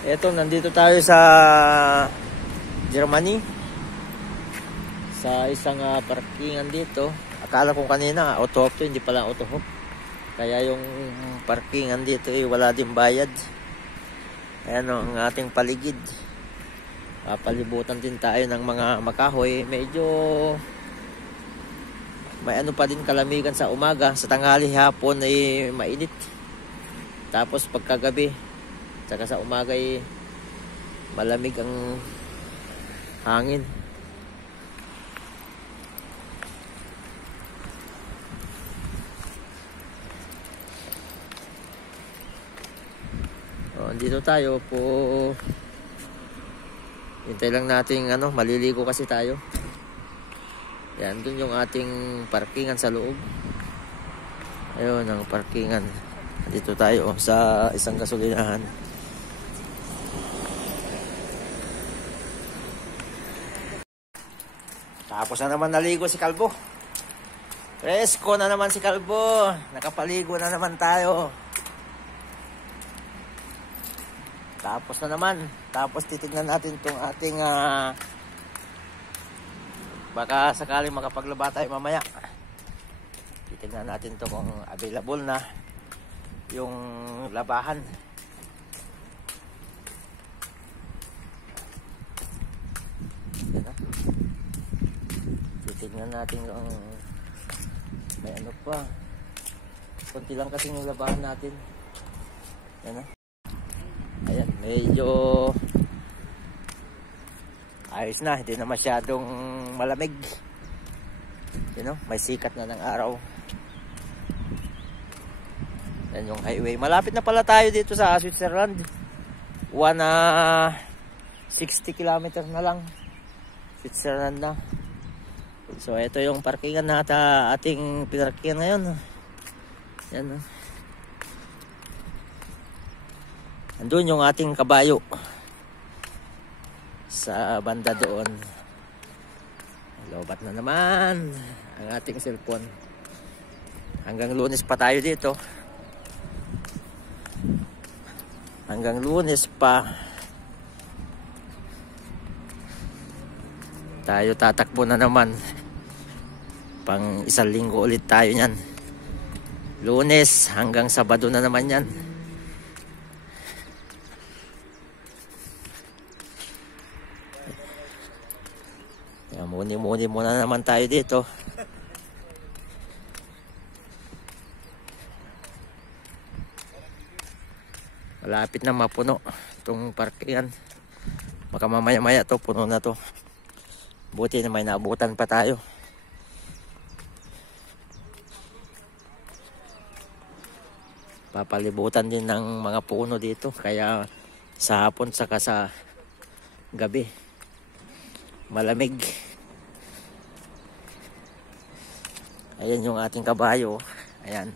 Eto, nandito tayo sa Germany. Sa isang parkingan dito. Akala ko kanina auto-hop to, hindi pala auto-hop. Kaya yung parkingan dito wala din bayad. Ayan ang ating paligid. Papalibutan din tayo ng mga makahoy. Medyo may ano pa din kalamigan sa umaga. Sa tanghali hapon ay mainit. Tapos pagkagabi saka sa umaga malamig ang hangin. Dito tayo po. Hintay lang natin maliligo kasi tayo. Yan, dun yung ating parkingan sa loob. Ayun ang parkingan. Dito tayo sa isang gasolinahan. Tapos na naman naligo si Kalbo. Presko na naman si Kalbo. Nakapaligo na naman tayo. Tapos na naman. Tapos titignan natin itong ating baka sakaling makapaglaba tayo mamaya. Titignan natin ito kung available na yung labahan. Titignan natin kung may ano pa. Kunti lang kasi yung labahan natin. Yan. Ayan, medyo ayos na, hindi na masyadong malamig. May sikat na ng araw. Yan yung highway. Malapit na pala tayo dito sa Switzerland. 60 kilometers na lang. Switzerland na. So ito yung parkingan na ating pinarkingan ngayon. Yan. Andun yung ating kabayo sa banda doon. Lobat na naman ang ating cellphone. Hanggang Lunes pa tayo dito. Hanggang Lunes pa tayo tatakbo na naman. Pang isang linggo ulit tayo niyan. Lunes hanggang Sabado na naman yan. Muni-muni muna naman tayo dito. Malapit na mapuno itong parkingan. Baka mamaya-maya to puno na to. Buti na may naabutan pa tayo. Papalibutan din ng mga puno dito. Kaya sa hapon saka sa gabi malamig. Ayan yung ating kabayo. Ayan.